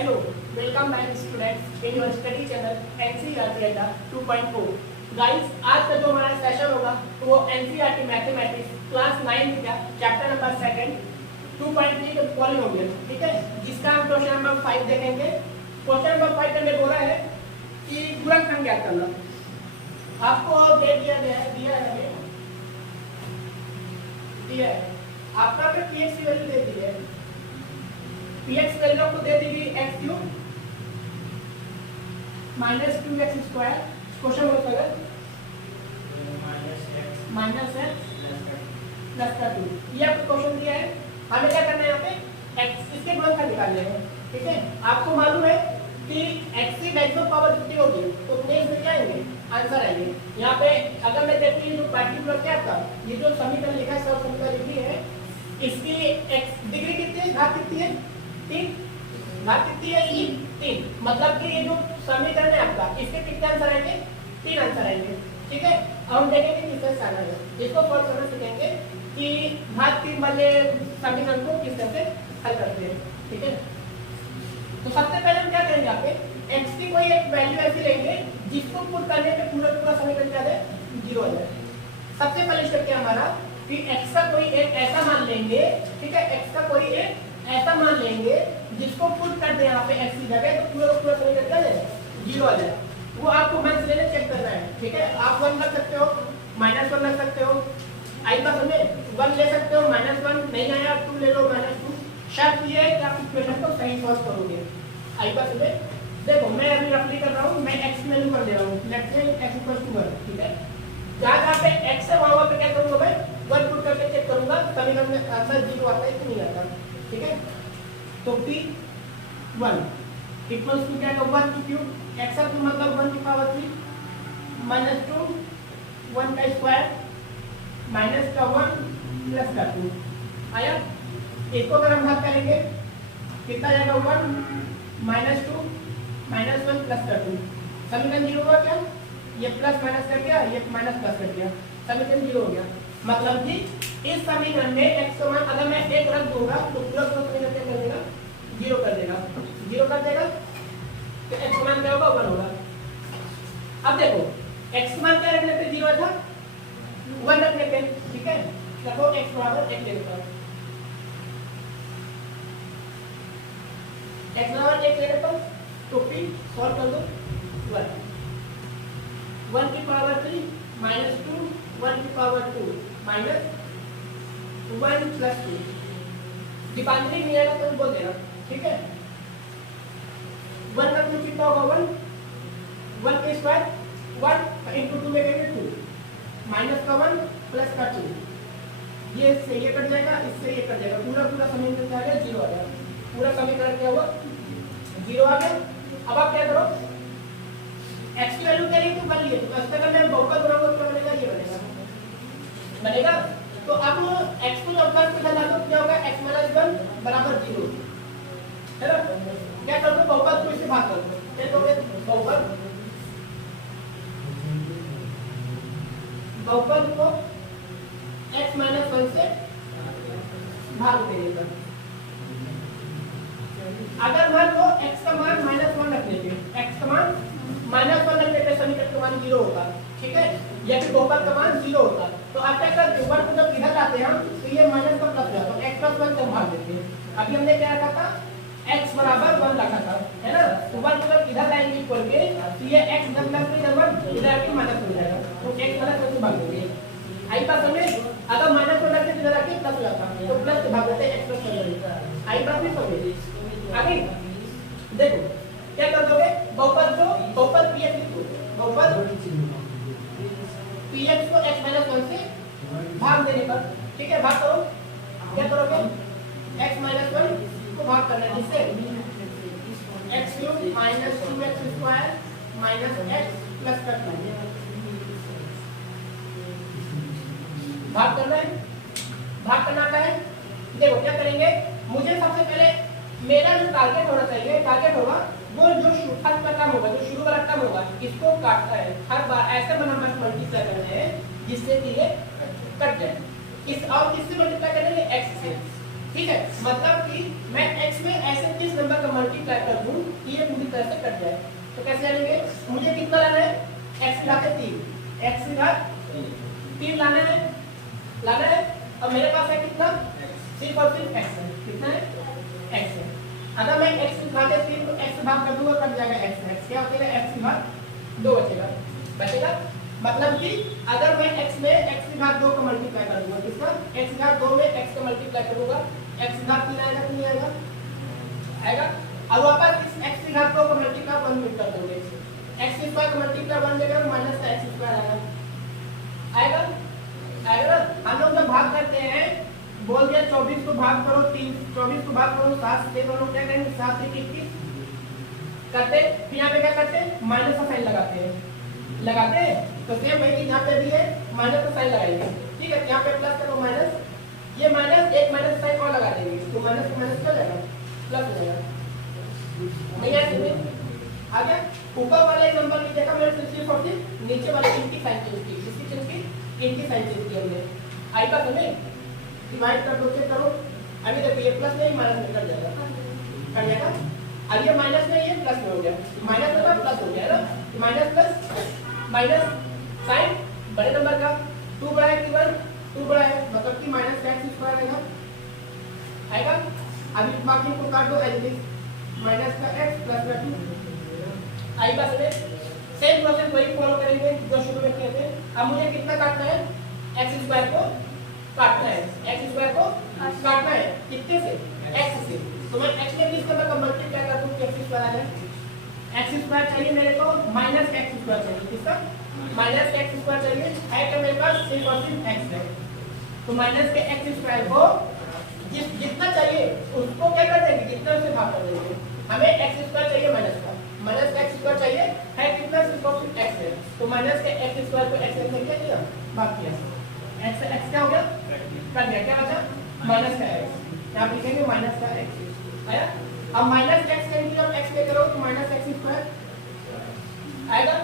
Hello, welcome back students in your study channel NCERT Adda 2.0. Guys आज का जो हमारा सेशन होगा वो NCERT मैथमेटिक्स क्लास 9 का चैप्टर नंबर 2 2.3 का पॉलिनोमियल, ठीक है, जिसका हम क्वेश्चन नंबर 5 देखेंगे। क्वेश्चन नंबर 5 में बोला है कि गुणनखंड ज्ञात करना। आपको दे दिया है आपका पे px की वैल्यू दे दी है। px वैल्यू आपको दे दी गई x cube minus 2x square, question बोलता है माइनस x प्लस का 2। ये आपको क्वेश्चन दिया है, हमें क्या करना है यहाँ पे x इसके गुणनखंड निकालने हैं, ठीक है। आपको मालूम है कि x की मैक्सिमम पावर कितनी होगी, तो उतने इसमें क्या आएंगे आंसर आएंगे। यहाँ पे अगर मैं देखती हूँ जो पार्टिकुलर क्या था, ये जो समीकरण लिखा है सब समीकरण लिखी है, इसकी x डिग्री कितनी है, घात कितनी है 3, घात कितनी है 3, मतलब कि ये जो समीकरण है आपका इसके कितने आंसर आएंगे 3 आंसर आएंगे, ठीक है। अब हम देखेंगे किस तरह से आना है, इसको सॉल्व करना सीखेंगे कि घात 3 वाले समीकरण को किस तरह से हल करते हैं, ठीक है। तो सबसे पहले हम क्या करेंगे, यहाँ पे x की कोई एक वैल्यू ऐसी लेंगे जिसको पुट करने पे पूरा समीकरण क्या है 0 हो जाए। सबसे पहले स्टेप क्या हमारा कि x का कोई एक ऐसा मान लेंगे, ठीक है, x का कोई एक ऐसा मान लेंगे जिसको पुट कर दे यहाँ पे x की जगह, तो पूरा समीकरण क्या है 0 आ जाए। वो आपको मन से लेने चेक करना है, ठीक है। आप 1 रख सकते हो, -1 रख सकते हो, आई पास में 1 ले सकते हो, -1 नहीं आया 2 ले लो, -2। शर्त ये है कि आप इक्वेशन को सही सॉल्व करोगे। आई पास में देखो मैं अभी रफली कर रहा हूँ, मैं x की वैल्यू कर दे रहा हूँ, लेट्स से x 1, ठीक है। जहाँ पे x है वहाँ पे क्या करूँगा मैं 1 पुट करके चेक करूँगा समीकरण में आंसर 0 आता है कि नहीं आता, ठीक है। तो p1 इक्वल्स टू क्या होगा 1 क्यूब, x का मतलब 1 की पावर 3 -2 1 का स्क्वायर माइनस का 1 प्लस का 2 आया। इसको अगर हम भाग करेंगे कितना जाएगा 1 -2 -1 प्लस का 2, समीकरण 0 हुआ क्या, ये प्लस माइनस कर दिया, ये माइनस प्लस कर दिया, समीकरण 0 हो गया। मतलब कि इस समीकरण में x का मान अगर मैं 1 रख दूंगा तो पूरा समीकरण क्या कर देगा 0 कर देगा, 0 कर देगा, तो x का मान क्या होगा 1 होगा। अब देखो x का मान क्या रखने पे 0 था 1 रखने पे, ठीक है। देखो x बराबर 1 ले लेता हूं, x बराबर 1 ले लेता हूं, तो p सॉल्व कर दो 1 की पावर 3 -2 1 की पावर 2 -1 प्लस 2, डिपेंडिंग नहीं आएगा तो बोल देना, ठीक है। 1 का 2 कितना होगा 1 का स्क्वायर 1 into 2 में करेंगे 2 माइनस का 1 प्लस का 2, ये से ये कट जाएगा, इससे ये कट जाएगा, पूरा समीकरण क्या आ गया 0 आ गया, पूरा समीकरण क्या हुआ 0 आ गया। अब आप क्या करो x की वैल्यू क्या ली तो 1 लिए, तो इस तरह मैं बहुपद बनाऊंगा तो बनेगा ये बनेगा। तो अब x को जब कर पे डालो क्या होगा x - 1 बराबर 0 है ना। क्या कर दो बहुपद को इससे भाग कर दो, क्या करोगे बहुपद को x - 1 से भाग देगा। अगर मान लो x का मान -1 रखने पे, x का मान -1 रखने पे समीकरण का मान 0 होता, ठीक है, या फिर बहुपद का मान 0 होता, तो आप क्या करते हो 1 को जब इधर लाते हैं तो ये माइनस का प्लस जाता है, x + 1 से भाग देते हैं। अभी हमने क्या रखा था x बराबर 1 रखा था, है ना, तो 1 को जब इधर लाएंगे इक्वल के तो ये x जब प्लस में इधर 1 इधर आके माइनस हो जाएगा, तो x - 1 से भाग देंगे। आई पास में अगर -1 रखते इधर आके प्लस हो जाता, तो प्लस से भाग देते हैं x + 1। आई पास में समझिए। आगे देखो क्या कर दोगे बहुपद px लिखो, बहुपद px को x - 1 से भाग देने पर, ठीक है, भाग करो, क्या करोगे x - 1 को भाग करना है, जिससे x cube -2x square -x plus का 2 भाग करना है। भाग करना क्या है, देखो क्या करेंगे, मुझे सबसे पहले मेरा जो टारगेट होना चाहिए, टारगेट होगा वो जो फर्स्ट का टर्म होगा, जो शुरू वाला टर्म होगा, इसको काटता है हर बार, ऐसे नंबर मल्टीप्लाई करते हैं जिससे कि ये कट जाए। इस और किससे मल्टीप्लाई करेंगे x से, ठीक है। मतलब कि मैं x में ऐसे किस नंबर का मल्टीप्लाई कर दूं से कट जाए तो कैसे जानेंगे? मुझे कितना लाना है? x की घात 3, x की घात 3 लाना है और मेरे पास है कितना? सिर्फ और सिर्फ x है। कितना है? x है। अगर मैं x की घात 3 तो x भाग कर दूंगा, कट जाएगा x क्या होता है? x की घात 2 बचेगा। मतलब कि अगर मैं x में x की घात 2 को मल्टीप्लाई कर दूंगा, किसका? x की घात 2 में x को मल्टीप्लाई करूंगा, x की घात 3 आएगा कि नहीं आएगा? अब वापस इस x की घात 2 को मल्टीप्लाई 1 कर दोगे, x स्क्वायर को मल्टीप्लाई 1 देगा माइनस का x स्क्वायर आएगा। हम लोग जब भाग करते हैं, बोल दिया 24 को भाग करो 3, 24 को भाग करो 7 से, दोनों क्या करेंगे? 7 से 21 करते, फिर यहाँ पे क्या करते हैं? माइनस का साइन लगाते हैं। तो सेम वही चीज यहाँ पे भी है, माइनस का साइन लगाएंगे। ठीक है, यहाँ पे प्लस करो माइनस, ये माइनस एक माइनस साइन और लगा देंगे तो माइनस का माइनस क्या जाएगा? प्लस हो जाएगा। नहीं आया समझ? आ गया? ऊपर वाले नंबर की जगह मैंने सिर्फ और सिर्फ नीचे वाले इनकी साइन चेंज की, किसकी चेंज की? इनकी साइन चेंज की हमने। आई बात समझ? डिवाइड कर दो, चेक करो। अभी देखो ये प्लस नहीं माइनस में कट जाएगा। अब ये माइनस में ये प्लस में हो गया, माइनस में प्लस हो गया ना, माइनस प्लस माइनस साइन बड़े नंबर का 2 बड़ा है कि 1 2 बड़ा है, मतलब कि माइनस का x स्क्वायर आएगा। अभी बाकी को काट दो एज इट इज, माइनस का x प्लस का 2 आई बस में सेम प्रोसेस वही फॉलो करेंगे जो शुरू में किए थे। अब मुझे कितना काटना है? x स्क्वायर को काटना है, x स्क्वायर को काटना है कितने से? x से। तो मैं x में किस तरह का मल्टीप्लाई कर दूं कि x स्क्वायर आ जाए? x स्क्वायर चाहिए मेरे को, माइनस x स्क्वायर चाहिए, किसका? माइनस x स्क्वायर चाहिए है तो मेरे पास सिर्फ और सिर्फ x है। तो माइनस के x स्क्वायर को जितना चाहिए उसको क्या कर देंगे? जितना से भाग कर देंगे। हमें x स्क्वायर चाहिए माइनस का x स्क्वायर चाहिए है कितना? सिर्फ और सिर्फ x है। तो माइनस के x स्क्वायर को x से क्या किया? भाग किया। x से x क्या हो गया? कट गया। क्या बचा? माइनस का x। यहाँ पे लिखेंगे माइनस का x आया। अब माइनस x के इंटू जब x पे करो तो माइनस x स्क्वायर आएगा।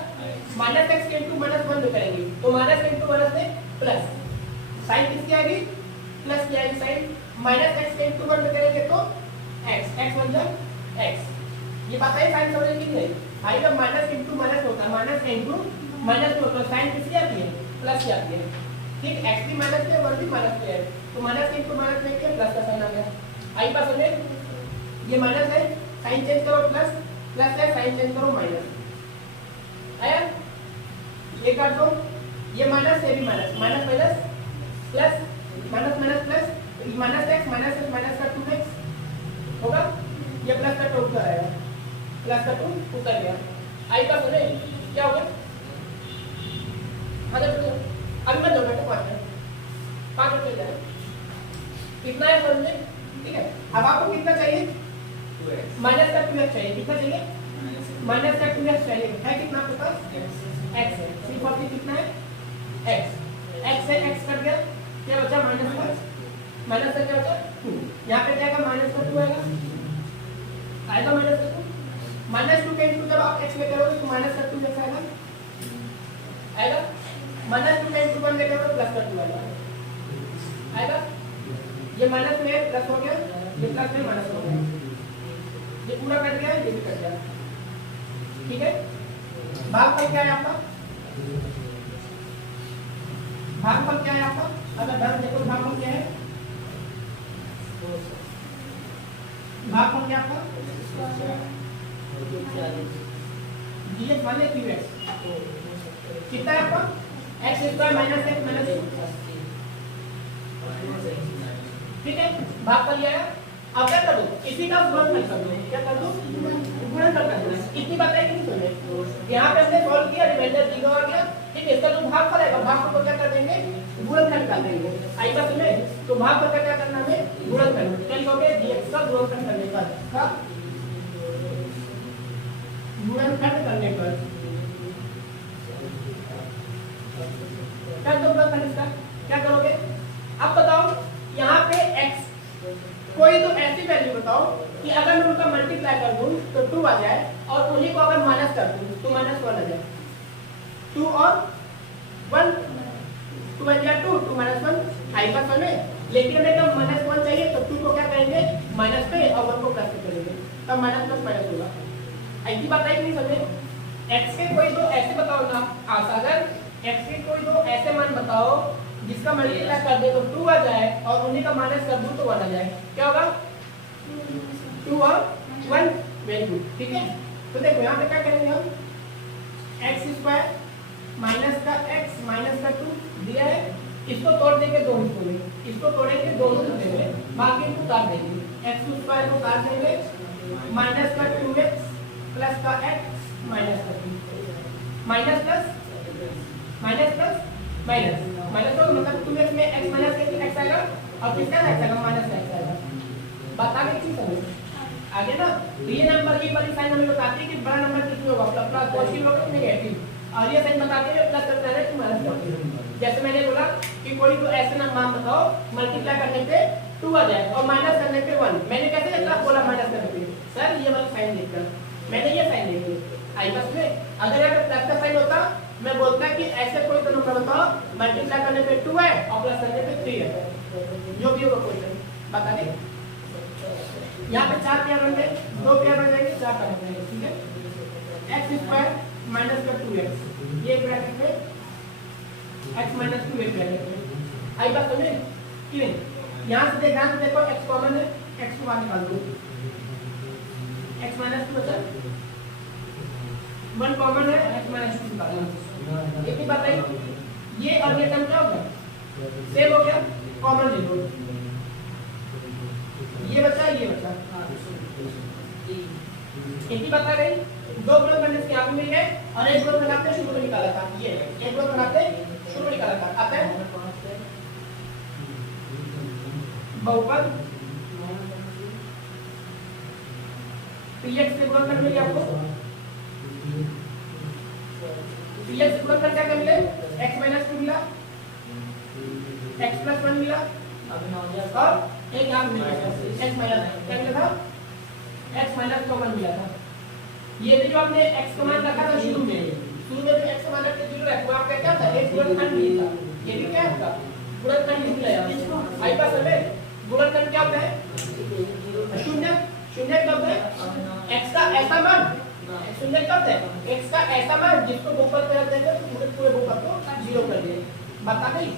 माइनस x के इंटू माइनस 1 में करेंगे तो माइनस इंटू माइनस में प्लस, साइन किसकी आएगी? प्लस की आएगी साइन। माइनस x के इंटू 1 में करेंगे तो x बन जाए x। ये बात है साइन समझ की नहीं? आई जब माइनस इंटू माइनस होता है, माइनस इंटू माइनस में होता है, साइन किसकी आती है? प्लस की आती है। ठीक, x भी माइनस पे 1 भी माइनस पे है तो माइनस इंटू माइनस में क्या? प्लस का साइन आ गया। आई बात समझे? ये माइनस है, साइन चेंज करो प्लस, प्लस है साइन चेंज करो माइनस आया। ये कर दो, ये माइनस है भी minus, minus minus plus, minus minus plus, minus x minus का 2x होगा। ये प्लस का 2 उतर आएगा, प्लस का 2 उतर गया। आई का सुने क्या होगा? अभी मैं 2 मिनट 5 मिनट चल जाए। कितना है समझे? ठीक है, अब आपको कितना चाहिए? माइनस का 2x चाहिए। कितना चाहिए? माइनस का 2x चाहिए है। कितना आपके पास? x है। सिर्फ और सिर्फ कितना है? x से x कट गया, क्या बचा? माइनस का क्या बचा? 2। यहाँ पे क्या आएगा? माइनस का 2 आएगा माइनस का 2। माइनस 2 के इंटू जब आप x में करोगे तो माइनस का 2 जैसा आएगा माइनस 2 के इंटू 1 में करोगे प्लस का 2 आएगा। ये माइनस में प्लस हो गया, ये प्लस में माइनस हो गया, ये पूरा कट गया, ये भी कट गया। ठीक है, भागफल क्या है आपका? भागफल क्या है आपका? अगर ध्यान देखो भागफल क्या है? भागफल क्या आपका? dx माने 2x कितना है आपका? x square minus x minus 2। ठीक है, भागफल ये आया। अब क्या कर दो? इसी का गुणनफल कर दो। क्या कर दो? गुणनफल कर दो। इतनी बात है कि नहीं सुने? यहाँ पे हमने सॉल्व किया, रिमाइंडर 0 आ गया। ठीक है, इसका जो भागफल है भागफल को क्या कर देंगे? गुणनफल कर देंगे। आई बात सुने? तो भागफल का क्या करना है? गुणनफल। क्या लिखोगे? dx का गुणनफल करने पर कर दो गुणनफल इसका। क्या करोगे? अब बताओ यहाँ पे x कोई तो ऐसी वैल्यू बताओ कि अगर मैं उनका मल्टीप्लाई कर दूं तो 2 आ जाए और उन्हीं को अगर माइनस कर दूं तो माइनस 1 आ जाए। 2 और 1 2 बन गया 2 2 माइनस 1 आई पास में। लेकिन हमें जब माइनस 1 चाहिए तो 2 को क्या करेंगे? माइनस पे और 1 को प्लस पे करेंगे, तब माइनस प्लस माइनस होगा। ऐसी बात आई नहीं समझे। x के कोई दो ऐसे बताओ ना अगर x के कोई दो ऐसे मान बताओ जिसका मल्टीप्लाई कर दे तो 2 आ जाए और उन्हीं का माइनस कर दूं तो 1 आ जाए, क्या होगा 2 और 1, वेरी गुड, ठीक है। तो देखो यहाँ पे क्या करेंगे हम, एक्स स्क्वायर माइनस का x माइनस का 2 दिया है, इसको तोड़ देंगे दो हिस्सों में, इसको तोड़ेंगे दो हिस्सों में, बाकी को काट देंगे, एक्स स्क्वायर को काट देंगे माइनस का 2x प्लस का x माइनस का 2 minus plus minus plus minus minus तो मतलब 2x में x माइनस के x आएगा और किसका x आएगा माइनस का x आएगा। बता के चीज समझ आगे ना। तो ये नंबर की वाली साइन हमें बताती है कि बड़ा नंबर किसमें होगा, प्लस पॉजिटिव होगा नेगेटिव, और ये साइन बताती है प्लस करता है कि माइनस करता है। जैसे मैंने बोला कि कोई तो ऐसे ना मान बताओ मल्टीप्लाई करने पे 2 आ जाए और माइनस करने पे 1, मैंने कैसे लिखा बोला माइनस करने पे सर ये वाला साइन लिखकर मैंने ये साइन लिख लिया आई बस में। अगर यहाँ पे प्लस का साइन होता मैं बोलता कि ऐसे कोई तो नंबर बताओ मल्टीप्लाई करने पे 2 है और प्लस करने पे 3 है, जो भी होगा क्वेश्चन बता दे। यहाँ पे 4 पेयर बन गए, 2 पेयर बन जाएंगे, 4 पेयर बन जाएंगे, ठीक है। एक्स स्क्वायर माइनस का 2x ये ब्रैकेट में x माइनस 2 ब्रैकेट में आई बात समझे कि नहीं। यहाँ से देखा तो देखो x कॉमन है, x को बाहर निकाल दो, x माइनस 2 बचा 1 कॉमन है, x माइनस 2 निकाल दो। एक ही बात है ये और ये टर्म क्या हो गया सेम हो गया, कॉमन ले लो, ये बचा ये बचा, एक ही बात आ गई। दो गुणन करने से यहाँ पे मिल गए और एक गुणन बनाते शुरू में निकाला था, ये एक गुणन बनाते शुरू में निकाला था, आता है बहुपद px से गुणन करने मिले आपको, px से गुणन करके क्या मिले x माइनस 2 मिला, x प्लस 1 मिला और एक यहाँ मिला x माइनस क्या मिला था x माइनस 1 मिला था। ये भी जो आपने x का मान रखा था शुरू में जो x का मान रख के 0 रखा आपका क्या था एक गुणनखंड भी था, ये भी क्या है आपका गुणनखंड निकला यार आई पास है। गुणनखंड क्या होता है शून्य, शून्य क्या होता है x का ऐसा मान, शून्य क्या होता है x का ऐसा मान जिसको बहुपद में रख देंगे तो पूरे बहुपद को 0 कर दिए, बता नहीं